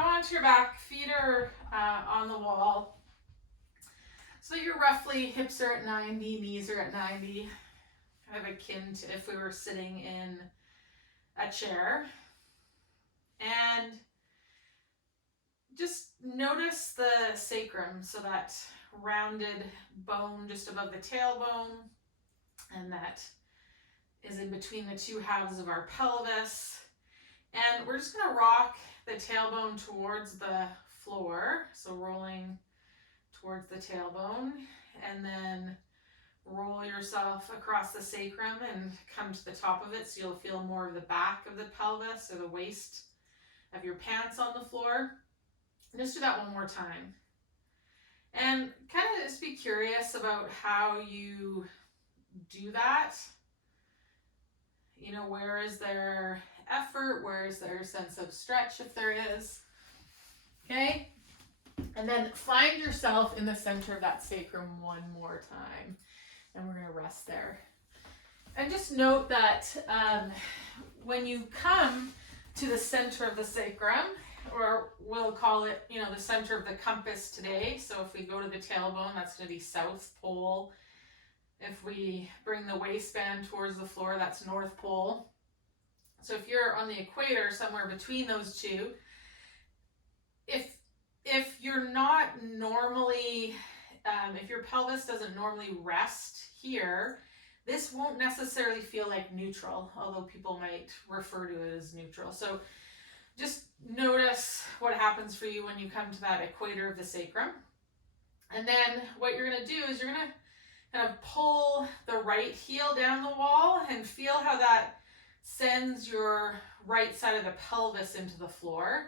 come onto your back, feet are on the wall. So you're roughly, hips are at 90, knees are at 90, kind of akin to if we were sitting in a chair. And just notice the sacrum, so that rounded bone just above the tailbone, and that is in between the two halves of our pelvis. And we're just going to rock the tailbone towards the floor, so rolling towards the tailbone, and then roll yourself across the sacrum and come to the top of it, so you'll feel more of the back of the pelvis or the waist of your pants on the floor. Just do that one more time. And kind of just be curious about how you do that. You know, where is there effort? Where is there a sense of stretch, if there is? Okay. And then find yourself in the center of that sacrum one more time. And we're going to rest there. And just note that when you come to the center of the sacrum, or we'll call it, you know, the center of the compass today. So if we go to the tailbone, that's going to be south pole. If we bring the waistband towards the floor, that's north pole. So if you're on the equator, somewhere between those two, if you're not normally, if your pelvis doesn't normally rest here, this won't necessarily feel like neutral, although people might refer to it as neutral. So just notice what happens for you when you come to that equator of the sacrum. And then what you're going to do is you're going to kind of pull the right heel down the wall and feel how that sends your right side of the pelvis into the floor.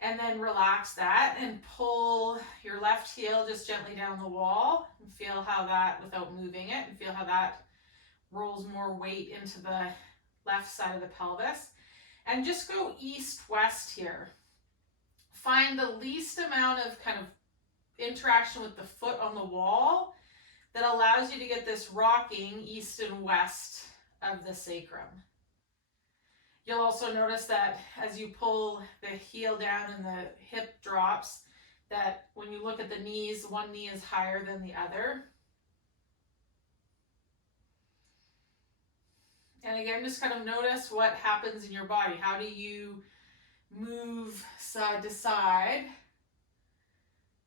And then relax that and pull your left heel just gently down the wall and feel how that, without moving it, and feel how that rolls more weight into the left side of the pelvis. And just go east-west here. Find the least amount of kind of interaction with the foot on the wall that allows you to get this rocking east and west of the sacrum. You'll also notice that as you pull the heel down and the hip drops, that when you look at the knees, one knee is higher than the other. And again, just kind of notice what happens in your body. How do you move side to side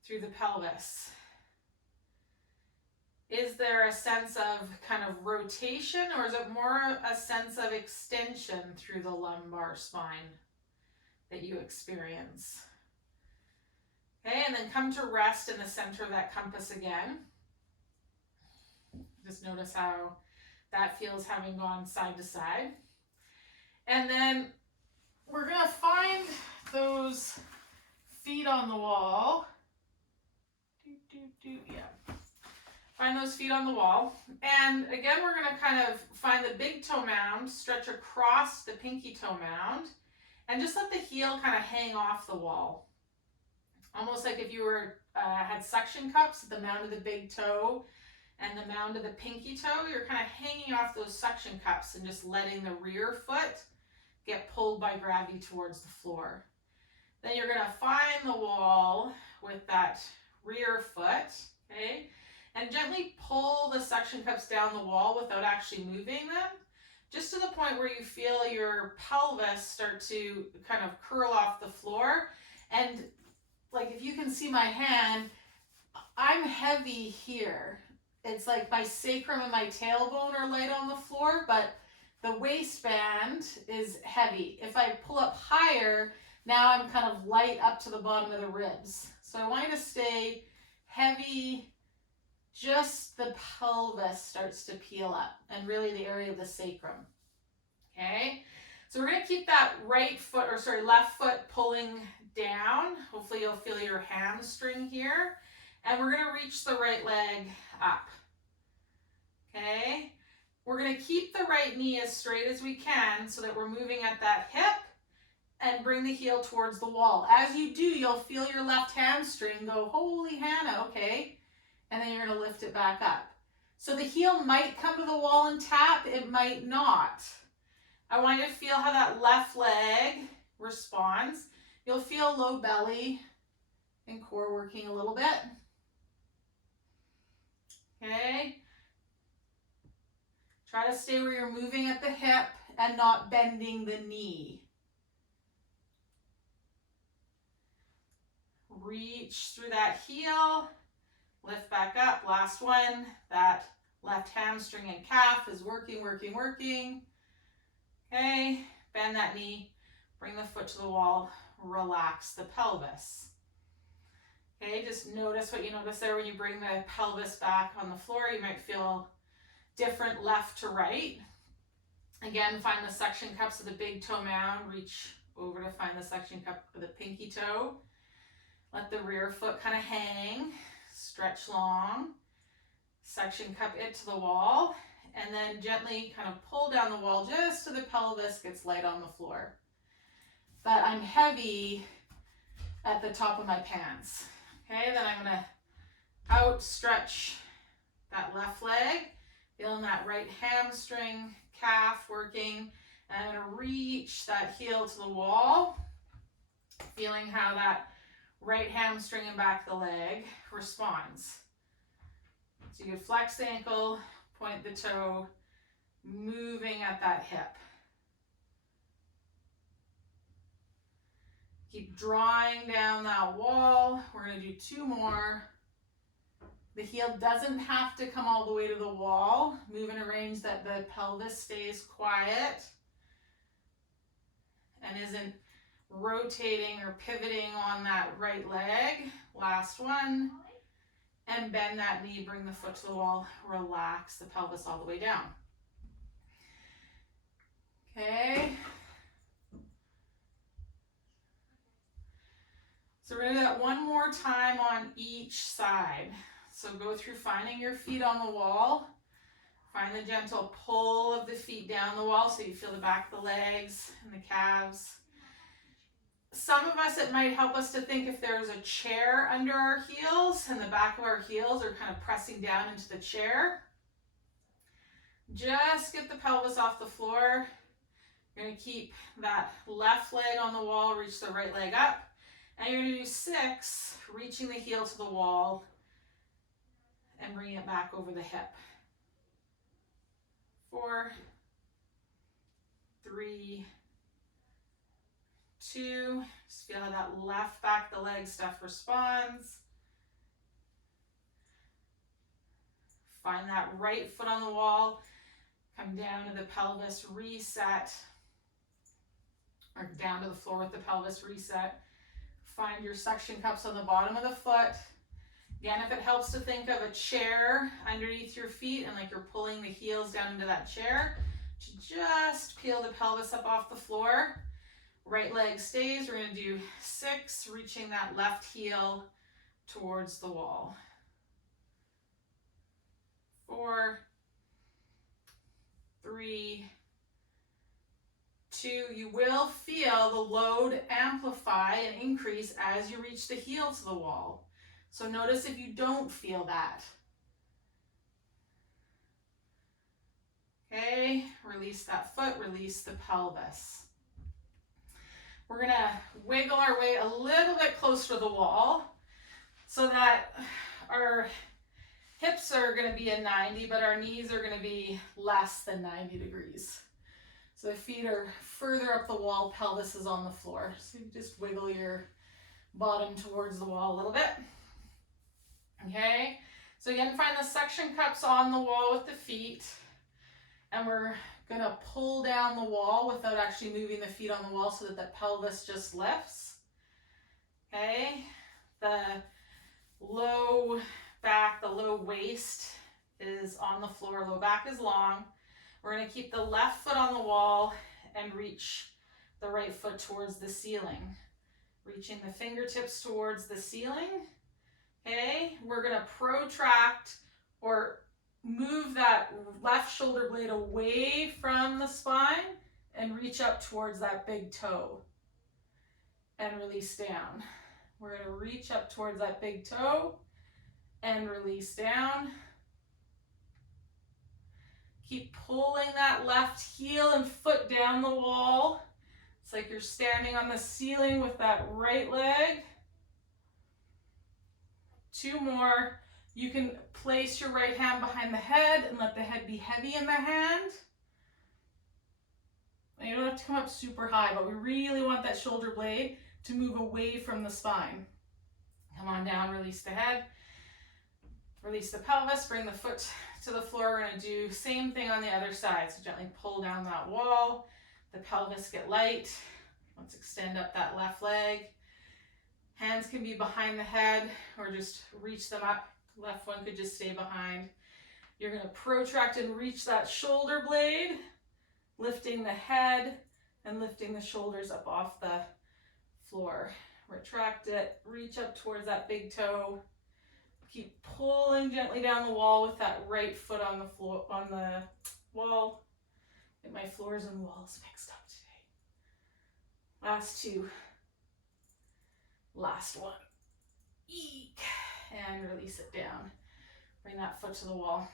through the pelvis? Is there a sense of kind of rotation, or is it more a sense of extension through the lumbar spine that you experience? Okay, and then come to rest in the center of that compass again. Just notice how that feels having gone side to side. And then we're going to find those feet on the wall. Yeah. Find those feet on the wall. And again, we're going to kind of find the big toe mound, stretch across the pinky toe mound, and just let the heel kind of hang off the wall. Almost like if you were had suction cups at the mound of the big toe and the mound of the pinky toe, you're kind of hanging off those suction cups and just letting the rear foot get pulled by gravity towards the floor. Then you're going to find the wall with that rear foot, okay? And gently pull the suction cups down the wall without actually moving them, just to the point where you feel your pelvis start to kind of curl off the floor. And like, if you can see my hand, I'm heavy here. It's like my sacrum and my tailbone are light on the floor, but the waistband is heavy. If I pull up higher, now I'm kind of light up to the bottom of the ribs. So I want you to stay heavy. Just the pelvis starts to peel up, and really the area of the sacrum. Okay, so we're going to keep that left foot pulling down. Hopefully you'll feel your hamstring here, and we're going to reach the right leg up. Okay, we're going to keep the right knee as straight as we can so that we're moving at that hip, and bring the heel towards the wall. As you do, you'll feel your left hamstring go, holy Hannah, okay. And then you're going to lift it back up. So the heel might come to the wall and tap, it might not. I want you to feel how that left leg responds. You'll feel low belly and core working a little bit. Okay. Try to stay where you're moving at the hip and not bending the knee. Reach through that heel, lift back up. Last one, that left hamstring and calf is working, working, working. Okay, bend that knee, bring the foot to the wall, relax the pelvis. Okay, just notice what you notice there when you bring the pelvis back on the floor. You might feel different left to right. Again, find the suction cups of the big toe mound. Reach over to find the suction cup of the pinky toe. Let the rear foot kind of hang, stretch long, suction cup it to the wall, and then gently kind of pull down the wall just so the pelvis gets light on the floor. But I'm heavy at the top of my pants. Okay, then I'm gonna outstretch that left leg, feeling that right hamstring, calf working, and I'm gonna reach that heel to the wall, feeling how that right hamstring and back of the leg responds. So you could flex the ankle, point the toe, moving at that hip. Keep drawing down that wall. We're going to do 2 more. The heel doesn't have to come all the way to the wall. Move in a range that the pelvis stays quiet and isn't rotating or pivoting on that right leg. Last one. And bend that knee, bring the foot to the wall, relax the pelvis all the way down. Okay. So we're going to do that one more time on each side. So go through finding your feet on the wall. Find the gentle pull of the feet down the wall so you feel the back of the legs and the calves. Some of us, it might help us to think if there's a chair under our heels and the back of our heels are kind of pressing down into the chair. Just get the pelvis off the floor. You're going to keep that left leg on the wall, reach the right leg up. And you're going to do 6, reaching the heel to the wall and bringing it back over the hip. 4, 3, 2, just feel how that left back of the leg stuff responds. Find that right foot on the wall, come down to the pelvis, reset, or down to the floor with the pelvis, reset. Find your suction cups on the bottom of the foot. Again, if it helps to think of a chair underneath your feet and like you're pulling the heels down into that chair, to just peel the pelvis up off the floor. Right leg stays. We're going to do 6, reaching that left heel towards the wall. 4, 3, 2. You will feel the load amplify and increase as you reach the heel to the wall. So notice if you don't feel that. Okay, release that foot, release the pelvis. We're going to wiggle our way a little bit closer to the wall so that our hips are going to be at 90, but our knees are going to be less than 90 degrees. So the feet are further up the wall, pelvis is on the floor. So you just wiggle your bottom towards the wall a little bit. Okay, so again, find the suction cups on the wall with the feet. And we're going to pull down the wall without actually moving the feet on the wall so that the pelvis just lifts. Okay, the low back, the low waist is on the floor, low back is long. We're going to keep the left foot on the wall and reach the right foot towards the ceiling. Reaching the fingertips towards the ceiling. Okay, we're going to protract or move that left shoulder blade away from the spine and reach up towards that big toe and release down. We're going to reach up towards that big toe and release down. Keep pulling that left heel and foot down the wall. It's like you're standing on the ceiling with that right leg. 2 more. You can place your right hand behind the head and let the head be heavy in the hand. And you don't have to come up super high, but we really want that shoulder blade to move away from the spine. Come on down, release the head. Release the pelvis, bring the foot to the floor. We're going to do same thing on the other side. So gently pull down that wall. The pelvis get light. Let's extend up that left leg. Hands can be behind the head or just reach them up. Left one could just stay behind. You're going to protract and reach that shoulder blade, lifting the head and lifting the shoulders up off the floor. Retract it, reach up towards that big toe. Keep pulling gently down the wall with that right foot on the floor, on the wall. Get my floors and walls mixed up today. Last 2. Last one. Eek. And release it down. Bring that foot to the wall.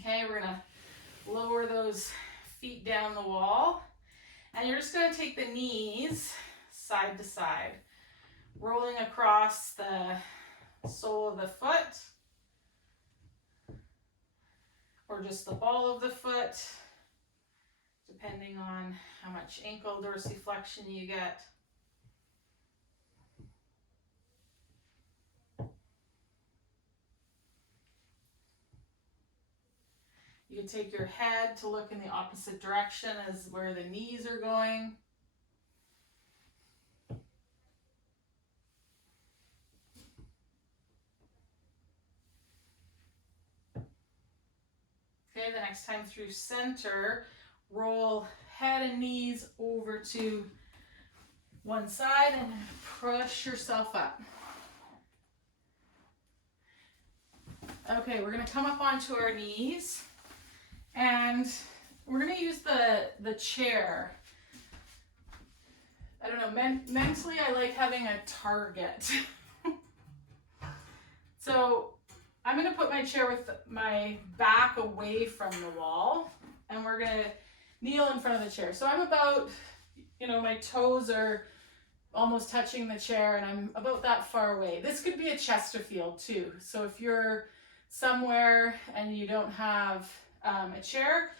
Okay, we're gonna lower those feet down the wall. And you're just gonna take the knees side to side, rolling across the sole of the foot, or just the ball of the foot, depending on how much ankle dorsiflexion you get. You can take your head to look in the opposite direction as where the knees are going. Okay, the next time through center, roll head and knees over to one side and push yourself up. Okay, we're gonna come up onto our knees and we're gonna use the chair. I don't know, mentally I like having a target. So I'm gonna put my chair with my back away from the wall and we're gonna kneel in front of the chair. So I'm about, my toes are almost touching the chair and I'm about that far away. This could be a Chesterfield too. So if you're somewhere and you don't have a chair,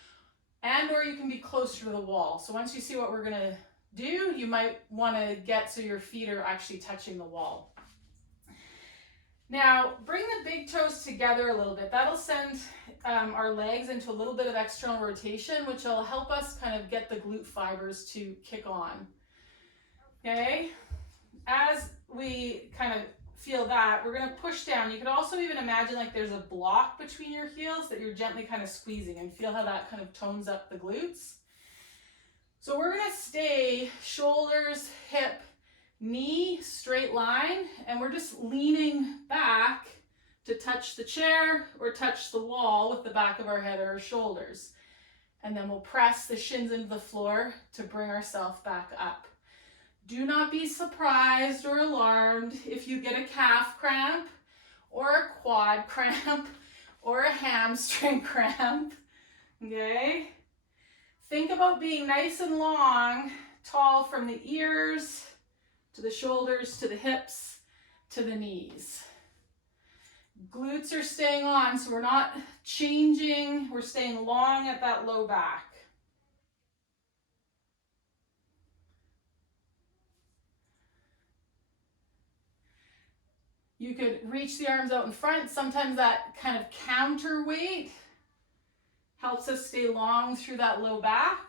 and or you can be closer to the wall. So once you see what we're gonna do, you might wanna get so your feet are actually touching the wall. Now, bring the big toes together a little bit. That'll send our legs into a little bit of external rotation, which will help us kind of get the glute fibers to kick on. Okay? As we kind of feel that, we're going to push down. You could also even imagine like there's a block between your heels that you're gently kind of squeezing, and feel how that kind of tones up the glutes. So we're going to stay shoulders, hip, knee, straight line, and we're just leaning back to touch the chair or touch the wall with the back of our head or our shoulders. And then we'll press the shins into the floor to bring ourselves back up. Do not be surprised or alarmed if you get a calf cramp or a quad cramp or a hamstring cramp, okay? Think about being nice and long, tall from the ears to the shoulders, to the hips, to the knees. Glutes are staying on, so we're not changing, we're staying long at that low back. You could reach the arms out in front. Sometimes that kind of counterweight helps us stay long through that low back.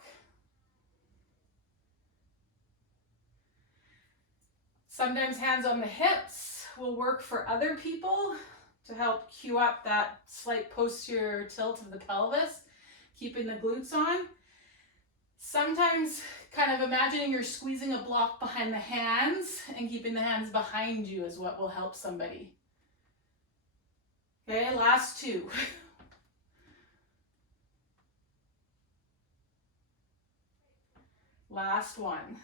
Sometimes hands on the hips will work for other people to help cue up that slight posterior tilt of the pelvis, keeping the glutes on. Sometimes kind of imagining you're squeezing a block behind the hands and keeping the hands behind you is what will help somebody. Okay, last 2. Last one.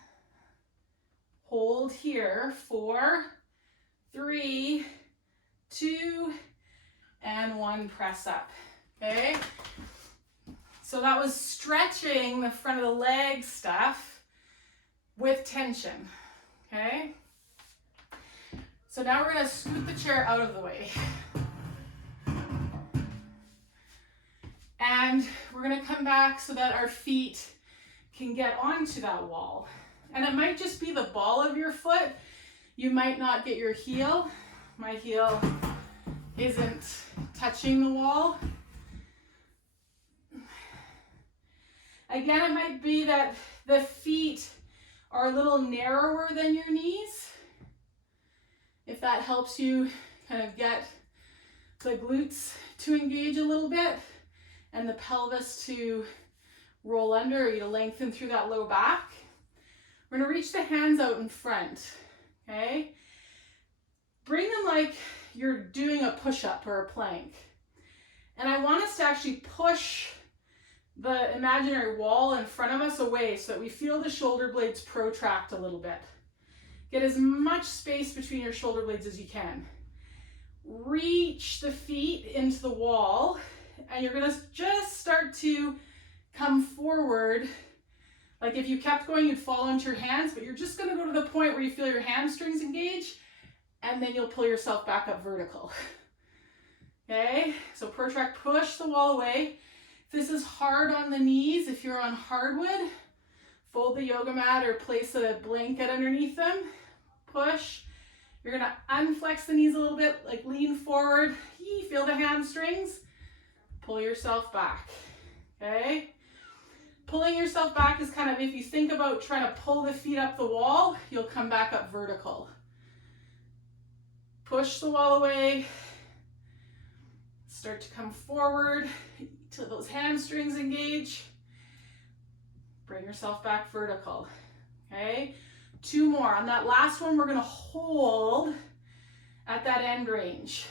Hold here, 4, 3, 2, and 1, press up, okay? So that was stretching the front of the leg stuff. with tension, okay? So now we're gonna scoot the chair out of the way. And we're gonna come back so that our feet can get onto that wall. And it might just be the ball of your foot. You might not get your heel. My heel isn't touching the wall. Again, it might be that the feet are a little narrower than your knees. If that helps you kind of get the glutes to engage a little bit and the pelvis to roll under, or you to lengthen through that low back. We're gonna reach the hands out in front, okay? Bring them like you're doing a push-up or a plank. And I want us to actually push the imaginary wall in front of us away so that we feel the shoulder blades protract a little bit. Get as much space between your shoulder blades as you can. Reach the feet into the wall, and you're gonna just start to come forward. Like if you kept going, you'd fall onto your hands, but you're just gonna go to the point where you feel your hamstrings engage, and then you'll pull yourself back up vertical. Okay, so protract, push the wall away. If this is hard on the knees, if you're on hardwood, fold the yoga mat or place a blanket underneath them. Push. You're gonna unflex the knees a little bit, like lean forward. Feel the hamstrings. Pull yourself back, okay? Pulling yourself back is kind of, if you think about trying to pull the feet up the wall, you'll come back up vertical. Push the wall away. Start to come forward till those hamstrings engage. Bring yourself back vertical, okay? 2 more. On that last one, we're gonna hold at that end range.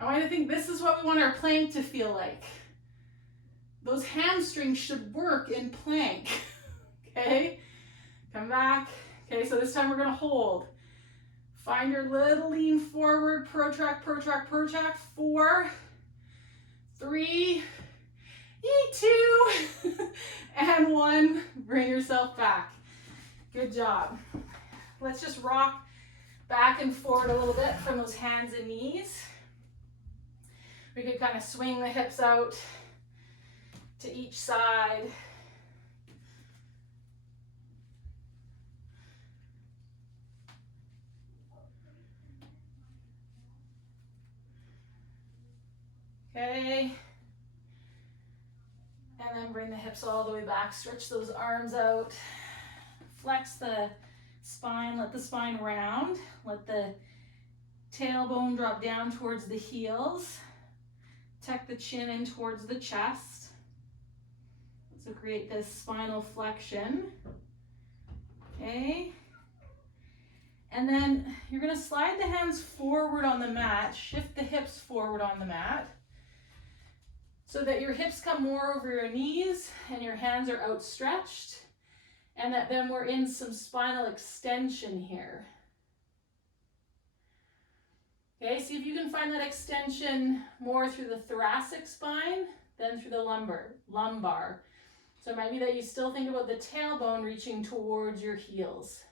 I want you to think this is what we want our plank to feel like. Those hamstrings should work in plank, okay? Come back. Okay, so this time we're gonna hold. Find your little lean forward, protract, protract, protract. 4, 3, 2, and 1. Bring yourself back. Good job. Let's just rock back and forward a little bit from those hands and knees. We could kind of swing the hips out to each side. Okay. And then bring the hips all the way back. Stretch those arms out. Flex the spine. Let the spine round. Let the tailbone drop down towards the heels. Tuck the chin in towards the chest. So create this spinal flexion. Okay. And then you're going to slide the hands forward on the mat. Shift the hips forward on the mat, so that your hips come more over your knees and your hands are outstretched, and that then we're in some spinal extension here. Okay, see if you can find that extension more through the thoracic spine than through the lumbar. So it might be that you still think about the tailbone reaching towards your heels.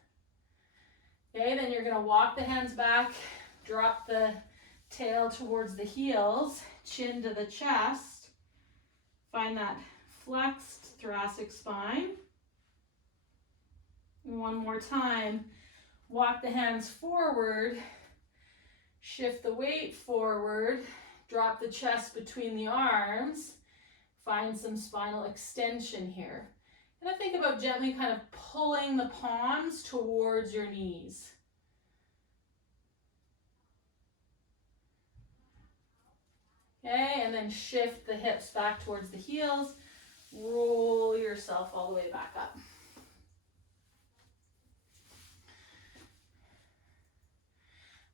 Okay, then you're gonna walk the hands back, drop the tail towards the heels, chin to the chest. Find that flexed thoracic spine. And one more time, walk the hands forward, shift the weight forward, drop the chest between the arms, find some spinal extension here. And I think about gently kind of pulling the palms towards your knees. Okay, and then shift the hips back towards the heels. Roll yourself all the way back up.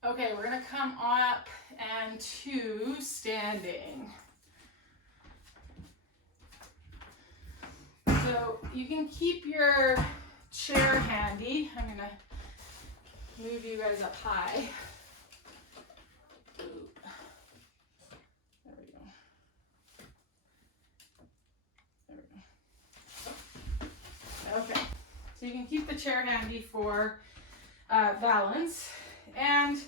Okay, we're gonna come up and to standing. So you can keep your chair handy. I'm gonna move you guys up high. Oop. There we go. There we go. Okay. So you can keep the chair handy for balance. And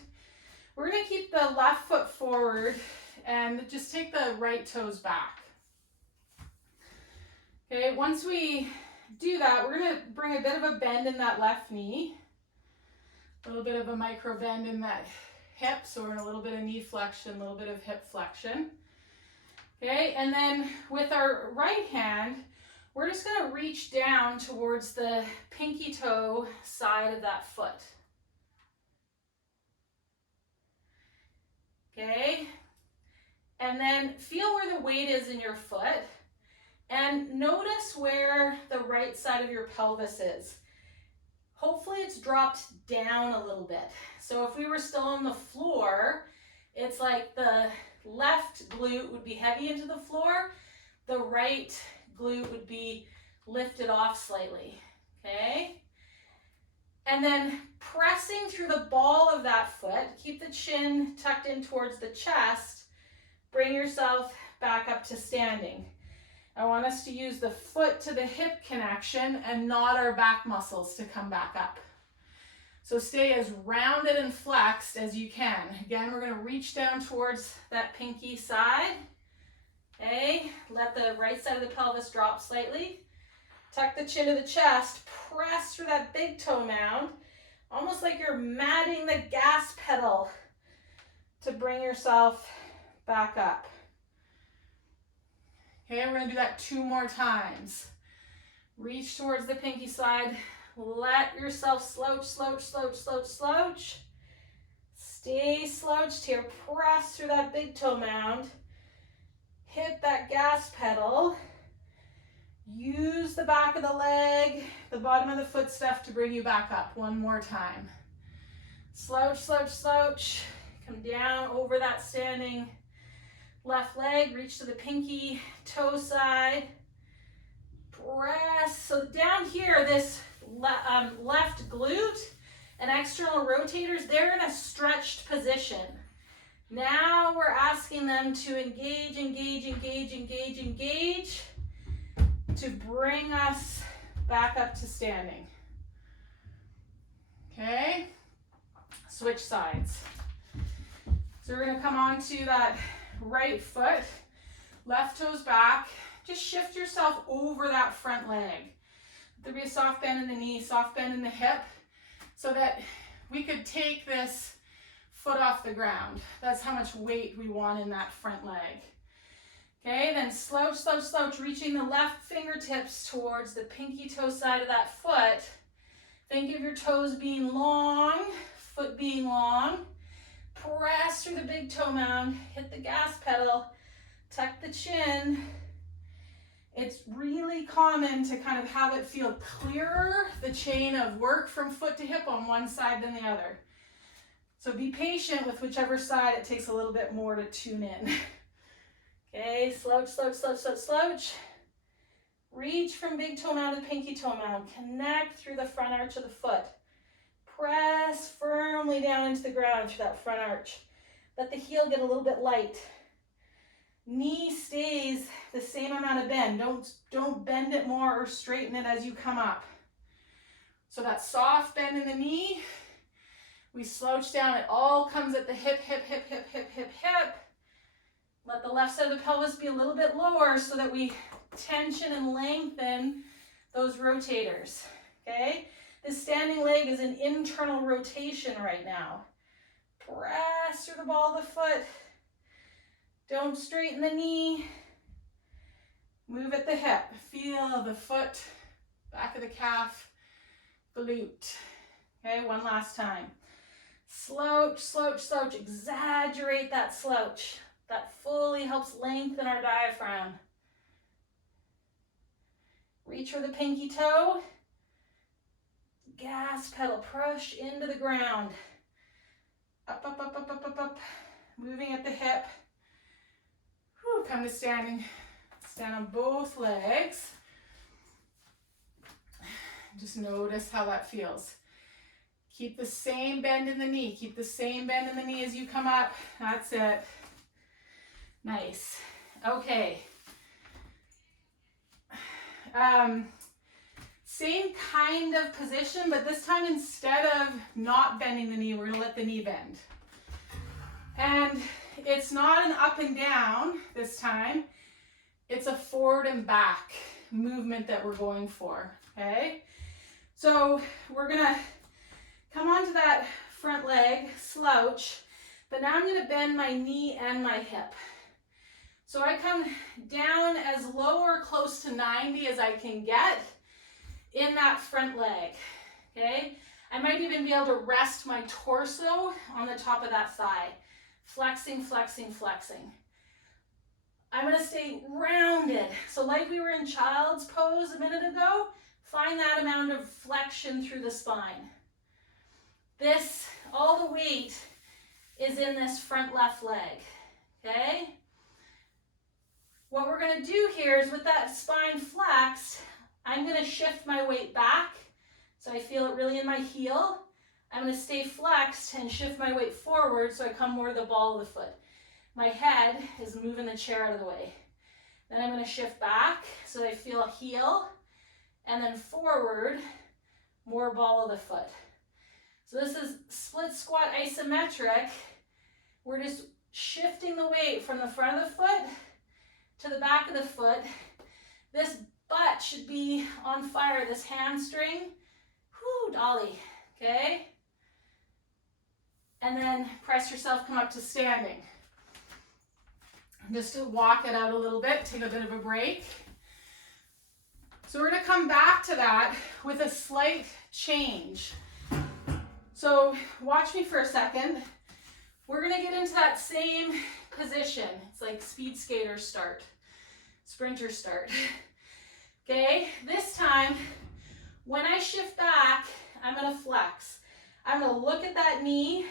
we're going to keep the left foot forward and just take the right toes back. Okay, once we do that, we're going to bring a bit of a bend in that left knee. A little bit of a micro bend in that hip, so we're in a little bit of knee flexion, a little bit of hip flexion. Okay, and then with our right hand, we're just going to reach down towards the pinky toe side of that foot. Okay, and then feel where the weight is in your foot and notice where the right side of your pelvis is. Hopefully it's dropped down a little bit. So if we were still on the floor, it's like the left glute would be heavy into the floor, the right glute would be lifted off slightly, okay? And then pressing through the ball of that foot, keep the chin tucked in towards the chest, bring yourself back up to standing. I want us to use the foot to the hip connection and not our back muscles to come back up. So stay as rounded and flexed as you can. Again, we're going to reach down towards that pinky side. Okay, let the right side of the pelvis drop slightly. Tuck the chin to the chest, press through that big toe mound, almost like you're matting the gas pedal to bring yourself back up. Okay, we're going to do that 2 more times. Reach towards the pinky side. Let yourself slouch, slouch, slouch, slouch, slouch. Stay slouched here. Press through that big toe mound. Hit that gas pedal. Use the back of the leg, the bottom of the footstep to bring you back up. 1 more time. Slouch, slouch, slouch. Come down over that standing left leg, reach to the pinky toe side, press. So down here, this left glute and external rotators, they're in a stretched position. Now we're asking them to engage, engage, engage, engage, engage to bring us back up to standing. Okay, switch sides. So we're gonna come on to that right foot, left toes back. Just shift yourself over that front leg. There'll be a soft bend in the knee, soft bend in the hip, so that we could take this foot off the ground. That's how much weight we want in that front leg. Okay, then slouch, slouch, slouch, reaching the left fingertips towards the pinky toe side of that foot. Think of your toes being long, foot being long. Press through the big toe mound, hit the gas pedal, tuck the chin. It's really common to kind of have it feel clearer, the chain of work from foot to hip on one side than the other. So be patient with whichever side it takes a little bit more to tune in. Okay, slouch, slouch, slouch, slouch, slouch. Reach from big toe mound to pinky toe mound. Connect through the front arch of the foot. Press firmly down into the ground through that front arch. Let the heel get a little bit light. Knee stays the same amount of bend. Don't bend it more or straighten it as you come up. So that soft bend in the knee, we slouch down. It all comes at the hip, hip, hip, hip, hip, hip, hip. Let the left side of the pelvis be a little bit lower so that we tension and lengthen those rotators, okay? This standing leg is an internal rotation right now. Press through the ball of the foot. Don't straighten the knee. Move at the hip. Feel the foot, back of the calf, glute. Okay, 1 last time. Slouch, slouch, slouch. Exaggerate that slouch. That fully helps lengthen our diaphragm. Reach for the pinky toe. Gas pedal, push into the ground. Up, up, up, up, up, up, up. Moving at the hip. Whew, come to standing. Stand on both legs. Just notice how that feels. Keep the same bend in the knee. Keep the same bend in the knee as you come up. That's it. Nice. Okay. Same kind of position, but this time instead of not bending the knee, we're gonna let the knee bend. And it's not an up and down this time. It's a forward and back movement that we're going for, okay? So we're gonna come onto that front leg, slouch, but now I'm gonna bend my knee and my hip. So I come down as low or close to 90 as I can get in that front leg, okay? I might even be able to rest my torso on the top of that thigh. Flexing, flexing, flexing. I'm gonna stay rounded. So like we were in child's pose a minute ago, find that amount of flexion through the spine. This, all the weight is in this front left leg, okay? What we're gonna do here is with that spine flexed, I'm gonna shift my weight back so I feel it really in my heel. I'm gonna stay flexed and shift my weight forward so I come more to the ball of the foot. My head is moving the chair out of the way. Then I'm gonna shift back so I feel heel, and then forward, more ball of the foot. So this is split squat isometric. We're just shifting the weight from the front of the foot to the back of the foot. This butt should be on fire, this hamstring. Whoo, dolly, okay? And then press yourself, come up to standing. Just to walk it out a little bit, take a bit of a break. So we're gonna come back to that with a slight change. So watch me for a second. We're gonna get into that same position. It's like speed skater start, sprinter start. Okay, this time, when I shift back, I'm gonna flex. I'm gonna look at that knee.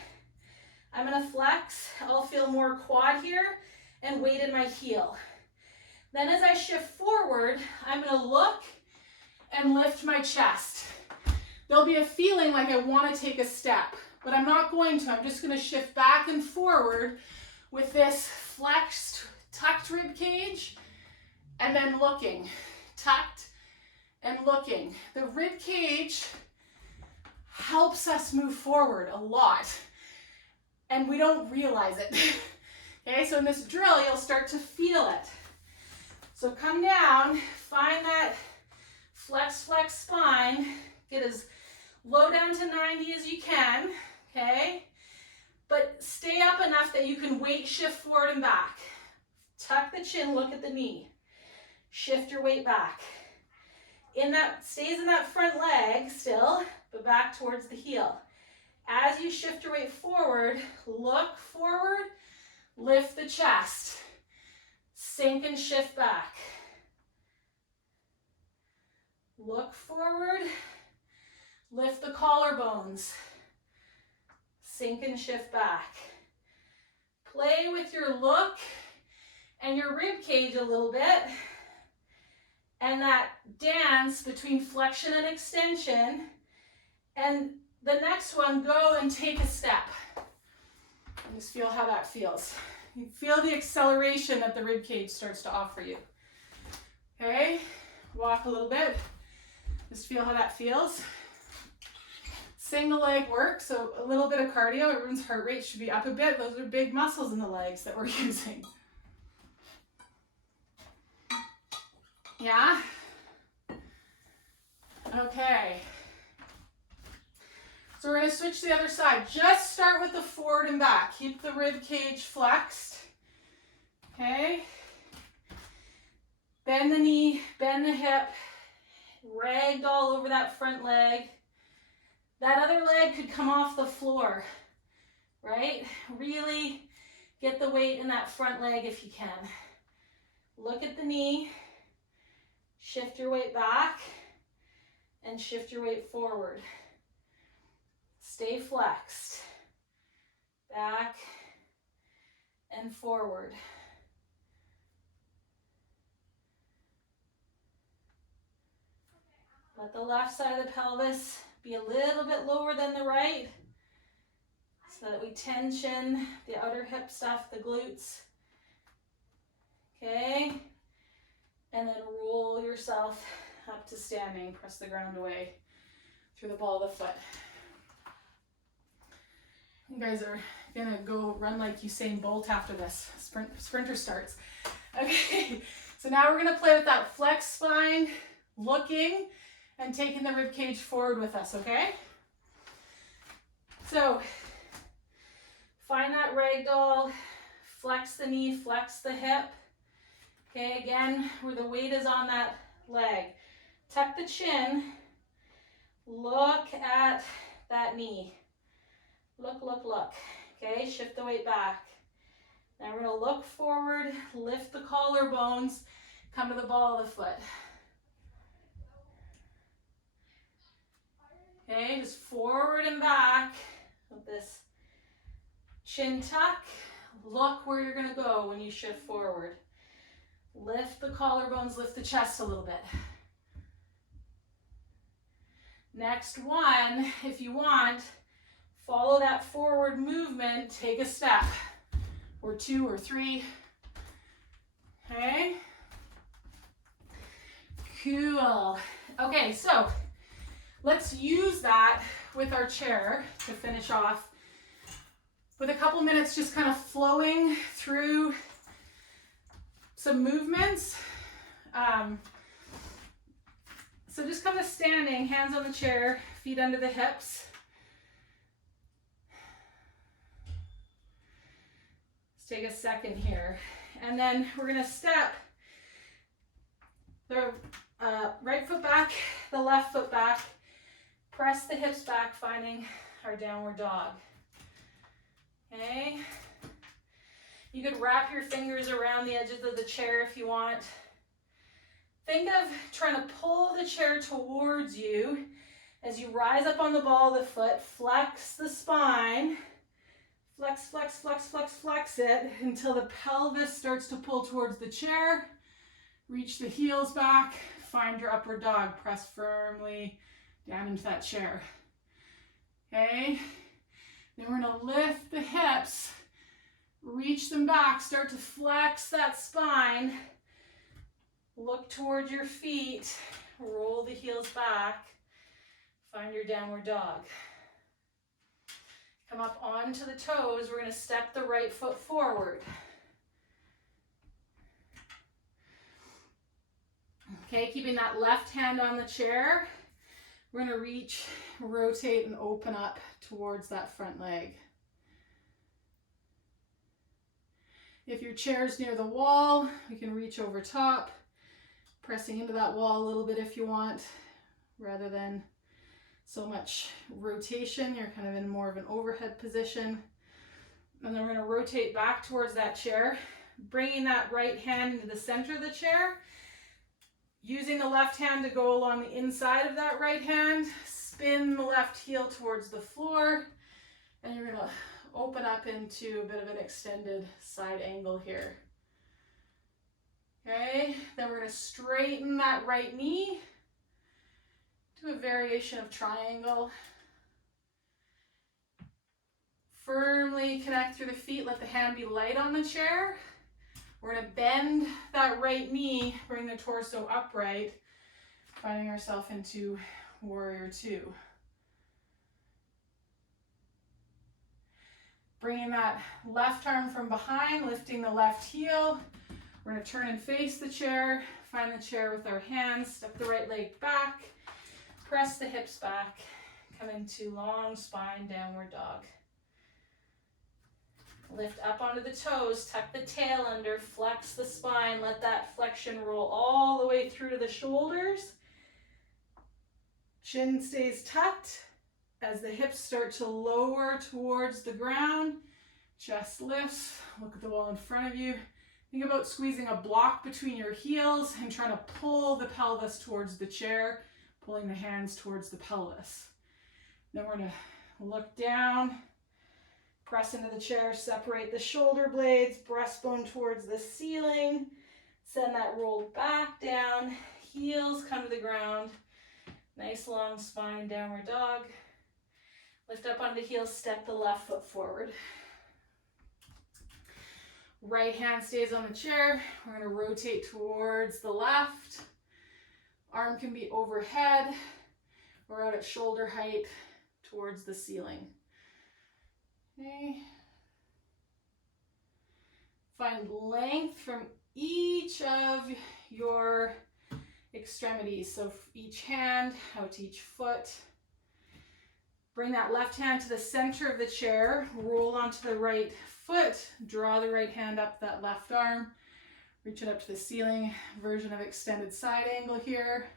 I'm gonna flex. I'll feel more quad here and weight in my heel. Then as I shift forward, I'm gonna look and lift my chest. There'll be a feeling like I wanna take a step, but I'm not going to. I'm just gonna shift back and forward with this flexed, tucked rib cage, and then looking, tucked and looking. The rib cage helps us move forward a lot, and we don't realize it. Okay, so in this drill, you'll start to feel it. So come down, find that flex, flex spine, get as low down to 90 as you can, okay? But stay up enough that you can weight shift forward and back. Tuck the chin, look at the knee. Shift your weight back. Stays in that front leg still, but back towards the heel. As you shift your weight forward, look forward, lift the chest. Sink and shift back. Look forward, lift the collarbones. Sink and shift back. Play with your look and your rib cage a little bit. And that dance between flexion and extension. And the next one, go and take a step. And just feel how that feels. You feel the acceleration that the rib cage starts to offer you. Okay, walk a little bit. Just feel how that feels. Single leg work, so a little bit of cardio. Everyone's heart rate should be up a bit. Those are big muscles in the legs that we're using. Yeah? Okay. So we're going to switch to the other side. Just start with the forward and back. Keep the rib cage flexed. Okay? Bend the knee, bend the hip. Ragdoll over that front leg. That other leg could come off the floor, right? Really get the weight in that front leg if you can. Look at the knee. Shift your weight back and shift your weight forward. Stay flexed. Back and forward. Let the left side of the pelvis be a little bit lower than the right so that we tension the outer hip stuff, the glutes. Okay? And then roll yourself up to standing. Press the ground away through the ball of the foot. You guys are gonna go run like Usain Bolt after this. Sprinter starts. Okay, so now we're gonna play with that flex spine, looking and taking the rib cage forward with us, okay? So find that ragdoll, flex the knee, flex the hip. Okay, again, where the weight is on that leg. Tuck the chin, look at that knee. Look, look, look. Okay, shift the weight back. Now we're gonna look forward, lift the collarbones, come to the ball of the foot. Okay, just forward and back with this chin tuck. Look where you're gonna go when you shift forward. Lift the collarbones, lift the chest a little bit. Next one, if you want, follow that forward movement, take a step, or two or three. Okay? Cool. Okay, so let's use that with our chair to finish off with a couple minutes just kind of flowing through some movements. So just kind of standing, hands on the chair, feet under the hips. Let's take a second here. And then we're gonna step the right foot back, the left foot back, press the hips back, finding our downward dog. Okay. You could wrap your fingers around the edges of the chair if you want. Think of trying to pull the chair towards you as you rise up on the ball of the foot, flex the spine, flex, flex, flex, flex, flex it until the pelvis starts to pull towards the chair. Reach the heels back, find your upward dog, press firmly down into that chair. Okay, then we're gonna lift the hips, reach them back, start to flex that spine, look towards your feet, roll the heels back, find your downward dog. Come up onto the toes, we're gonna step the right foot forward. Okay, keeping that left hand on the chair, we're gonna reach, rotate, and open up towards that front leg. If your chair is near the wall, we can reach over top, pressing into that wall a little bit if you want, rather than so much rotation. You're kind of in more of an overhead position. And then we're going to rotate back towards that chair, bringing that right hand into the center of the chair, using the left hand to go along the inside of that right hand, spin the left heel towards the floor, and you're going to open up into a bit of an extended side angle here. Okay, then we're going to straighten that right knee to a variation of triangle. Firmly connect through the feet, let the hand be light on the chair. We're going to bend that right knee, bring the torso upright, finding ourselves into warrior two. Bringing that left arm from behind, lifting the left heel. We're going to turn and face the chair, find the chair with our hands, step the right leg back, press the hips back, come into long spine, downward dog. Lift up onto the toes, tuck the tail under, flex the spine, let that flexion roll all the way through to the shoulders. Chin stays tucked. As the hips start to lower towards the ground, chest lifts, look at the wall in front of you. Think about squeezing a block between your heels and trying to pull the pelvis towards the chair, pulling the hands towards the pelvis. Then we're going to look down, press into the chair, separate the shoulder blades, breastbone towards the ceiling, send that roll back down, heels come to the ground, nice long spine, downward dog. Lift up onto the heels, step the left foot forward. Right hand stays on the chair. We're going to rotate towards the left. Arm can be overhead or out at shoulder height towards the ceiling. Okay. Find length from each of your extremities. So each hand out to each foot. Bring that left hand to the center of the chair. Roll onto the right foot. Draw the right hand up that left arm. Reach it up to the ceiling. Version of extended side angle here.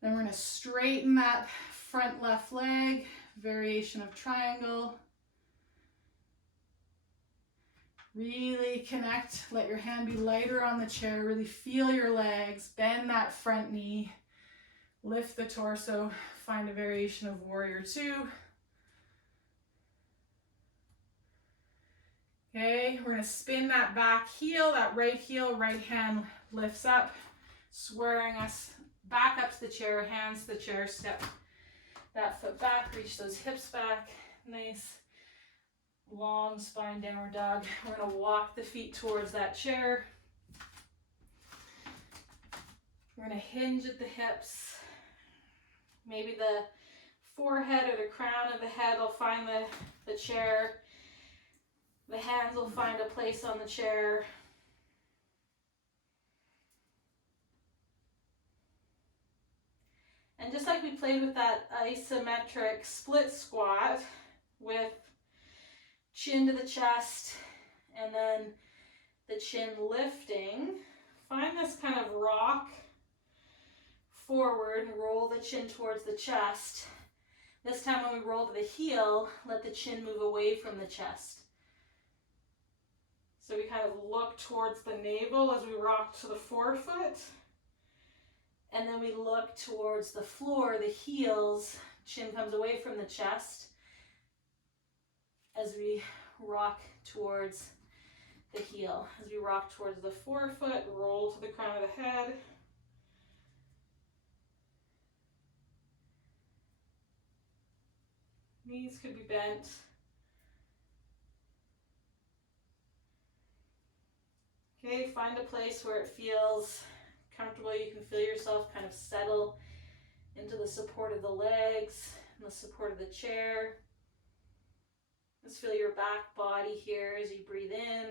Then we're going to straighten that front left leg. Variation of triangle. Really connect. Let your hand be lighter on the chair. Really feel your legs. Bend that front knee. Lift the torso. Find a variation of warrior two. Okay, we're going to spin that back heel, that right heel, right hand lifts up, squaring us back up to the chair, hands to the chair, step that foot back, reach those hips back. Nice long spine downward dog. We're going to walk the feet towards that chair. We're going to hinge at the hips. Maybe the forehead or the crown of the head will find the chair. The hands will find a place on the chair. And just like we played with that isometric split squat with chin to the chest and then the chin lifting, find this kind of rock forward and roll the chin towards the chest. This time when we roll to the heel, let the chin move away from the chest. So we kind of look towards the navel as we rock to the forefoot. And then we look towards the floor, the heels, chin comes away from the chest as we rock towards the heel. As we rock towards the forefoot, roll to the crown of the head. Knees could be bent. Okay, find a place where it feels comfortable. You can feel yourself kind of settle into the support of the legs and the support of the chair. Just feel your back body here as you breathe in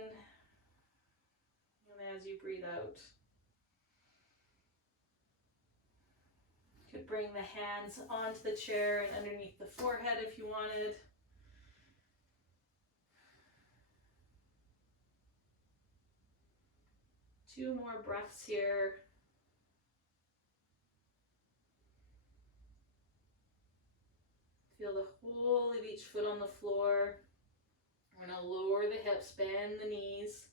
and as you breathe out. You could bring the hands onto the chair and underneath the forehead if you wanted. Two more breaths here. Feel the whole of each foot on the floor. We're going to lower the hips, bend the knees,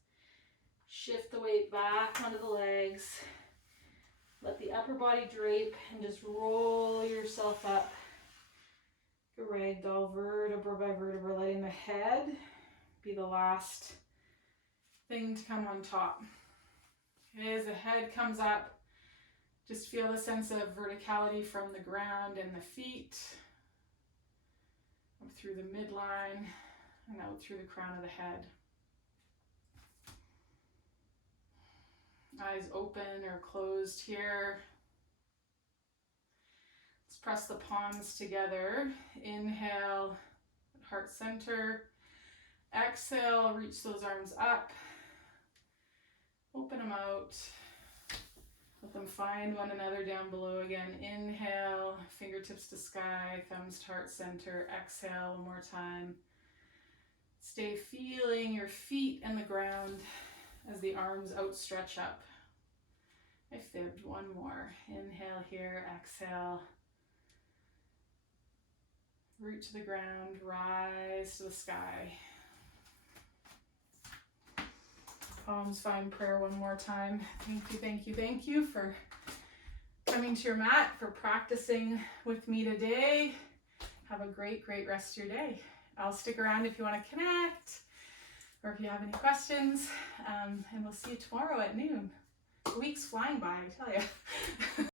shift the weight back onto the legs. Let the upper body drape and just roll yourself up. Like a ragdoll, vertebra by vertebra, letting the head be the last thing to come on top. Okay, as the head comes up, just feel the sense of verticality from the ground and the feet, up through the midline, and out through the crown of the head. Eyes open or closed here. Let's press the palms together. Inhale, heart center. Exhale, reach those arms up. Open them out. Let them find one another down below again. Inhale, fingertips to sky, thumbs to heart center. Exhale, one more time. Stay feeling your feet and the ground as the arms outstretch up. I fibbed, one more. Inhale here, exhale. Root to the ground, rise to the sky. Palms find prayer one more time. Thank you, thank you, thank you for coming to your mat, for practicing with me today. Have a great, great rest of your day. I'll stick around if you want to connect or if you have any questions. And we'll see you tomorrow at noon. The week's flying by, I tell you.